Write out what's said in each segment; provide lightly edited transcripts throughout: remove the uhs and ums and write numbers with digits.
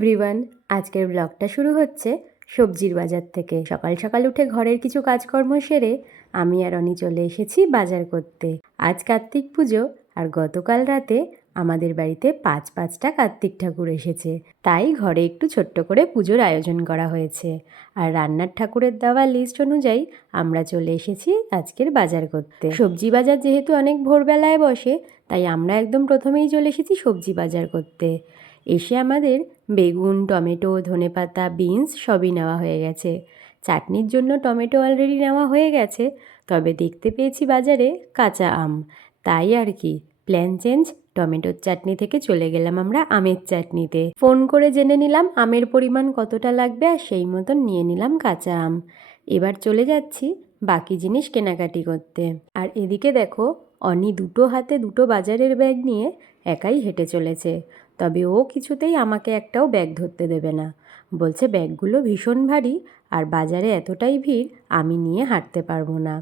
Everyone, আজকের ব্লগটা শুরু হচ্ছে সবজির বাজার থেকে। সকাল সকাল উঠে ঘরের কিছু কাজকর্ম সেরে আমি আর অনি চলে এসেছি বাজার করতে। আজ কার্তিক পুজো, আর গতকাল রাতে আমাদের বাড়িতে পাঁচটা কার্তিক ঠাকুর এসেছে, তাই ঘরে একটু ছোট্ট করে পুজোর আয়োজন করা হয়েছে। আর রান্নার ঠাকুরের দেওয়া লিস্ট অনুযায়ী আমরা চলে এসেছি আজকের বাজার করতে। সবজি বাজার যেহেতু অনেক ভোরবেলায় বসে, তাই আমরা একদম প্রথমেই চলে এসেছি সবজি বাজার করতে। এসে আমাদের বেগুন, টমেটো, ধনেপাতা, বিনস সবই নেওয়া হয়ে গেছে। চাটনির জন্য টমেটো অলরেডি নেওয়া হয়ে গেছে, তবে দেখতে পেয়েছি বাজারে কাঁচা আম, তাই আর কি প্ল্যান চেঞ্জ। টমেটোর চাটনি থেকে চলে গেলাম আমরা আমের চাটনিতে। ফোন করে জেনে নিলাম আমের পরিমাণ কতটা লাগবে, আর সেই মতন নিয়ে নিলাম কাঁচা আম। এবার চলে যাচ্ছি বাকি জিনিস কেনাকাটি করতে। আর এদিকে দেখো, অনি দুটো হাতে দুটো বাজারের ব্যাগ নিয়ে একাই হেঁটে চলেছে। তবে ও কিছুতেই আমাকে একটাও ব্যাগ ধরতে দেবে না, বলছে ব্যাগগুলো ভীষণ ভারী, আর বাজারে এতটাই ভিড় আমি নিয়ে হাঁটতে পারবো না।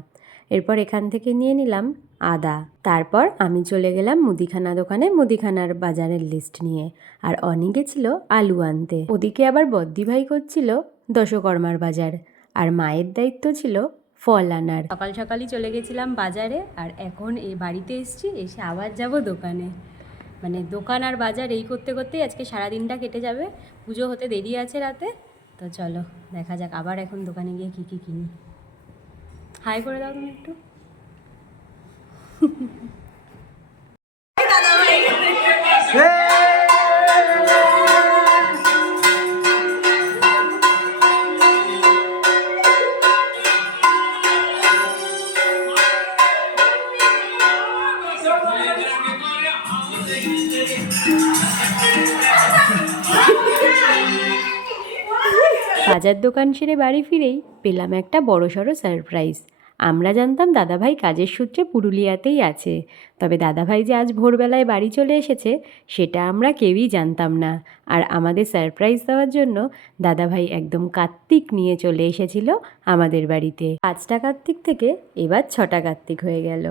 এরপর এখান থেকে নিয়ে নিলাম আদা। তারপর আমি চলে গেলাম মুদিখানা দোকানে মুদিখানার বাজারের লিস্ট নিয়ে, আর অনি গেছিল আলু আনতে। ওদিকে আবার বদ্দিভাই করছিল দশকর্মার বাজার, আর মায়ের দায়িত্ব ছিল ফল আনার। সকাল সকালই চলে গেছিলাম বাজারে, আর এখন এই বাড়িতে এসেছি, এসে আবার যাব দোকানে। মানে দোকান আর বাজার এই করতে করতেই আজকে সারাদিনটা কেটে যাবে। পুজো হতে দেরি আছে রাতে, তো চলো দেখা যাক আবার এখন দোকানে গিয়ে কী কী কিনি। হাই করে দাও তুমি একটু। বাজার দোকান সেরে বাড়ি ফিরেই পেলাম একটা বড়সড় সারপ্রাইজ। আমরা জানতাম দাদাভাই কাজের সূত্রে পুরুলিয়াতেই আছে, তবে দাদাভাই যে আজ ভোরবেলায় বাড়ি চলে এসেছে সেটা আমরা কেউই জানতাম না। আর আমাদের সারপ্রাইজ দেওয়ার জন্য দাদাভাই একদম কার্তিক নিয়ে চলে এসেছিল আমাদের বাড়িতে। 5টা কার্তিক থেকে এবার 6টা কার্তিক হয়ে গেল।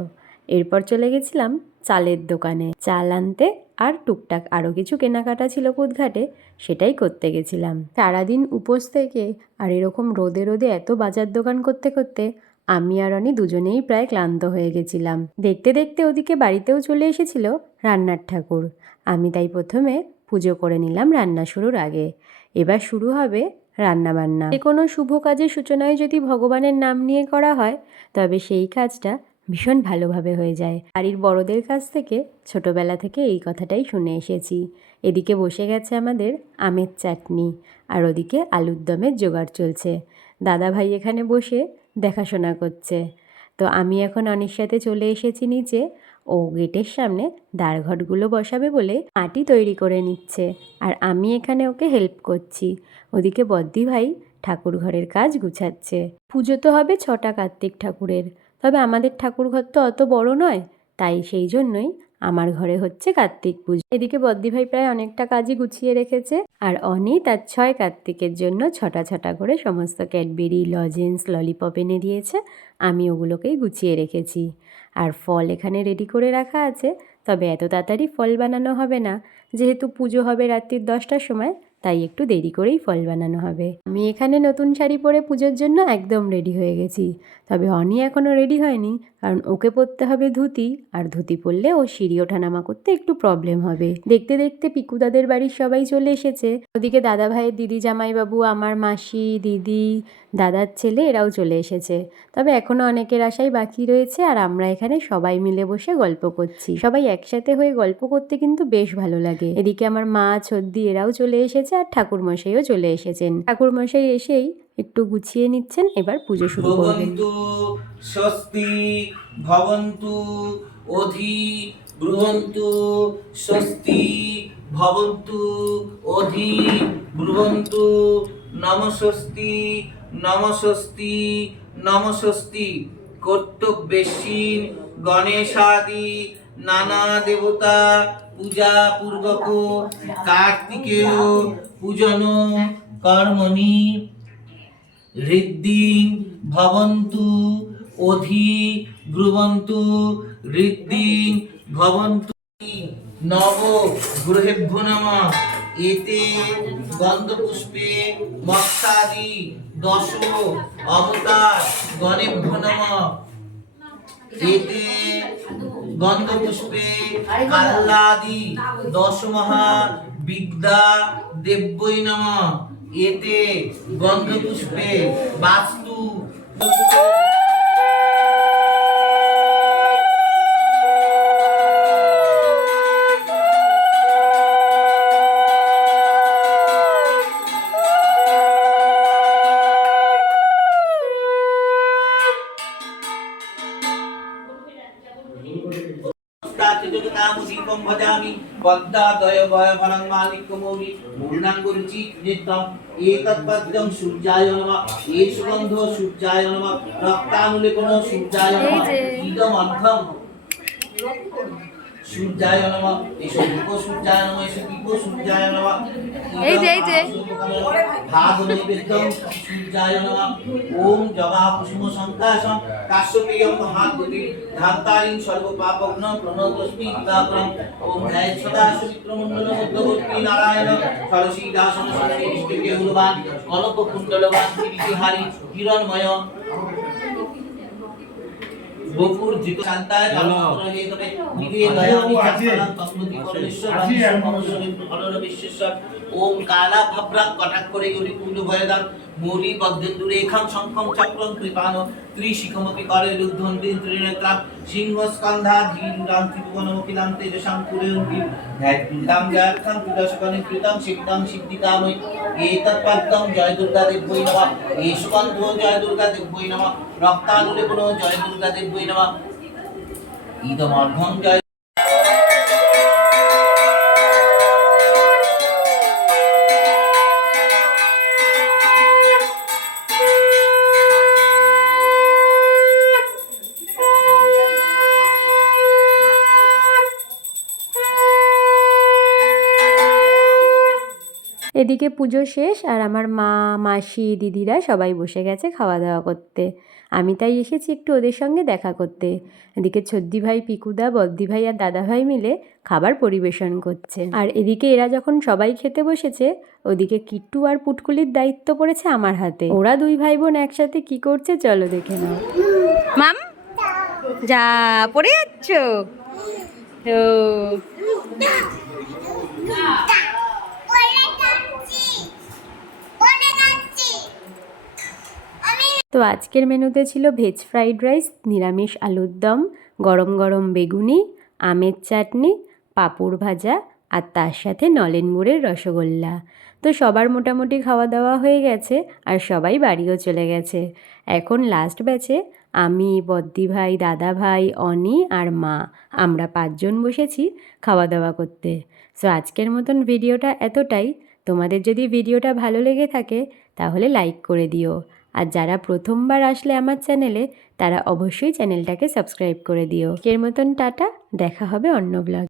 এরপর চলে গেছিলাম চালের দোকানে চাল আনতে, আর টুকটাক আরও কিছু কেনাকাটা ছিল কুদঘাটে, সেটাই করতে গেছিলাম। সারাদিন উপোস থেকে আর এরকম রোদে রোদে এত বাজার দোকান করতে করতে আমি আর অনি দুজনেই প্রায় ক্লান্ত হয়ে গেছিলাম। দেখতে দেখতে ওদিকে বাড়িতেও চলে এসেছিল রান্নার ঠাকুর। আমি তাই প্রথমে পুজো করে নিলাম রান্না শুরুর আগে। এবার শুরু হবে রান্নাবান্না। যে কোনো শুভ কাজের সূচনায় যদি ভগবানের নাম নিয়ে করা হয়, তবে সেই কাজটা ভীষণ ভালোভাবে হয়ে যায়। বাড়ির বড়দের কাছ থেকে ছোটবেলা থেকে এই কথাটাই শুনে এসেছি। এদিকে বসে গেছে আমাদের আমের চাটনি, আর ওদিকে আলুর দমের জোগাড় চলছে। দাদাভাই এখানে বসে দেখাশোনা করছে। তো আমি এখন অনির সাথে চলে এসেছি নিচে। ও গেটের সামনে দাঁড়ঘটগুলো বসাবে বলে মাটি তৈরি করে নিচ্ছে, আর আমি এখানে ওকে হেল্প করছি। ওদিকে বদ্দিভাই ঠাকুর ঘরের কাজ গুছাচ্ছে। পুজো তো হবে 6টা কার্তিক ঠাকুরের, তবে আমাদের ঠাকুর ঘর তো অত বড় নয়, তাই সেই জন্যই আমার ঘরে হচ্ছে কার্তিক পুজো। এদিকে বদ্দিভাই প্রায় অনেকটা কাজই গুছিয়ে রেখেছে, আর অনি তার 6 কার্তিকের জন্য 6টা করে সমস্ত ক্যাডবেরি, লজেন্স, ললিপপ এনে দিয়েছে। আমি ওগুলোকেই গুছিয়ে রেখেছি। আর ফল এখানে রেডি করে রাখা আছে, তবে এত তাড়াতাড়ি ফল বানানো হবে না, যেহেতু পুজো হবে রাত্রির 10টার সময়, তাই একটু দেরি করেই ফল বানানো হবে। আমি এখানে নতুন শাড়ি পরে পুজোর জন্য একদম রেডি হয়ে গেছি, তবে অনি এখনও রেডি হয়নি, কারণ ওকে পরতে হবে ধুতি, আর ধুতি পরলে ও সিঁড়ি ওঠানামা করতে একটু প্রবলেম হবে। দেখতে দেখতে পিকুদাদের বাড়ির সবাই চলে এসেছে। ওদিকে দাদা ভাইয়ের দিদি, জামাইবাবু, আমার মাসি, দিদি, দাদার ছেলে এরাও চলে এসেছে। তবে এখনও অনেকের আশাই বাকি রয়েছে, আর আমরা এখানে সবাই মিলে বসে গল্প করছি। সবাই একসাথে হয়ে গল্প করতে কিন্তু বেশ ভালো লাগে। এদিকে আমার মা, ছদ্দি এরাও চলে এসেছে, আর ঠাকুরমশাইও চলে এসেছেন। ঠাকুরমশাই এসেই একটু গুছিয়ে নিচ্ছেন, এবার পুজো শুরু করবেন। স্বস্তি ভবন্তু অধি ব্রুবন্তু, স্বস্তি ভবন্তু অধি ব্রুবন্তু, নমস্বস্তি নমস্বস্তি নমস্বস্তি। কর্তব্যেশ্বীন গণেশাদি নানা দেবতা পূজা পূর্বক কার্তিকেয় পূজন কর্মণি ঋদ্ধিং ভবন্তু অধি ব্রুবন্তু, ঋদ্ধিং ভবন্তু। নব গ্রহেভ্যো নমঃ। এতে গন্ধপুষ্পে মৎস্যাদি দশ অবতার গণেভ্যো নমঃ। এতে গন্ধপুষ্পে কাল্লাদি দশ মহা বিদ্যা দেব্যৈ নমঃ। এতে গন্ধপুষ্পে বাস্তু দীপম ভজামি পদ্মাদয় বয়ভরং মালিকমৌলি মূর্ণাঙ্গুরুচি নিত্যম এতৎপদ্যং সূর্যায় নমঃ। এ সুগন্ধ সূর্যায় নমঃ। রক্তানুলেপন সূর্যায় নমঃ। ইদম অর্ঘ্যম সূর্যায় নমঃ। এসো দীপ সূর্যায় নমঃ। এসো দীপ সূর্যায় নমঃ। এই যে ভাগ নৈবেদ্যং সূর্যায় নমঃ। ওম জবা কুসুম সংকাশং কাশ্যপেয়ং মহাদ্যুতি ধান্তারিং সর্ব পাপগ্ন প্রণতস্মি দিবাকরং। ওম ধ্যায় সদা সুমিত্রমণ্ডল মধ্যবর্তী নারায়ণ সরসী দাসন সরস্বতী হনুমান কনক কুণ্ডলবান গিরিহারি হিরণময় গোপুর জিত শান্তায় পালন রহে তবে নিবে দয়া নিচারণ তন্মতি পরমেশ্বর অনর বিশ্বেশ্বর। ওম কালা ভব্রাং কটাক করে গরি কুণ্ড ভয়দাং মৌলি বদ্ধেন্দু রেখাং শঙ্খং চক্রং কৃপাণ ত্রিশিখমপি করে লুব্ধন্তি ত্রিনেত্রাং সিংহ স্কন্ধা ধীরাং ত্রিভুবনমখিলাং তেজসাং পুরয়ন্তি ধ্যায়ন্তাং জয়ার্থং কৃতস্কনে কৃতং সিদ্ধাং সিদ্ধিকাময়ি। এতৎপদ্যং জয় দুর্গা দেব্যৈ নমঃ। এ সুগন্ধ জয় দুর্গা দেব্যৈ নমঃ। রক্তানুলেপন জয় দুর্গা দেব্যৈ নমঃ। ইদমর্ঘ্যং জয়। এদিকে পুজো শেষ আর আমার মা মাসি দিদিরা সবাই বসে গেছে খাওয়া দাওয়া করতে। আমি তাই এসেছি একটু ওদের সঙ্গে দেখা করতে। এদিকে ছদ্দি ভাই, পিকুদা, বদ্দি ভাই আর দাদা ভাই মিলে খাবার পরিবেশন করছে। আর এদিকে এরা যখন সবাই খেতে বসেছে, ওদিকে কিট্টু আর পুটকুলির দায়িত্ব পড়েছে আমার হাতে। ওরা দুই ভাই বোন একসাথে কি করছে চলো দেখে নাও। মাম যা পড়ে যাচ্ছ ও তো আজকের মেনুতে ছিল ভেজ ফ্রাইড রাইস, নিরামিষ আলুর দম, গরম গরম বেগুনি, আমের চাটনি, পাঁপড় ভাজা আর তার সাথে নলেন গুড়ের রসগোল্লা। তো সবার মোটামুটি খাওয়া দাওয়া হয়ে গেছে আর সবাই বাড়িও চলে গেছে। এখন লাস্ট ব্যাচে আমি, বদ্দি ভাই, দাদা ভাই, অনি আর মা, আমরা 5 জন বসেছি খাওয়া দাওয়া করতে। সো আজকের মতন ভিডিওটা এতটাই। তোমাদের যদি ভিডিওটা ভালো লেগে থাকে তাহলে লাইক করে দিও। আর যারা প্রথমবার আসলে আমার চ্যানেলে তারা অবশ্যই চ্যানেলটাকে সাবস্ক্রাইব করে দিও। এর মতন টাটা, দেখা হবে অন্য ব্লগ।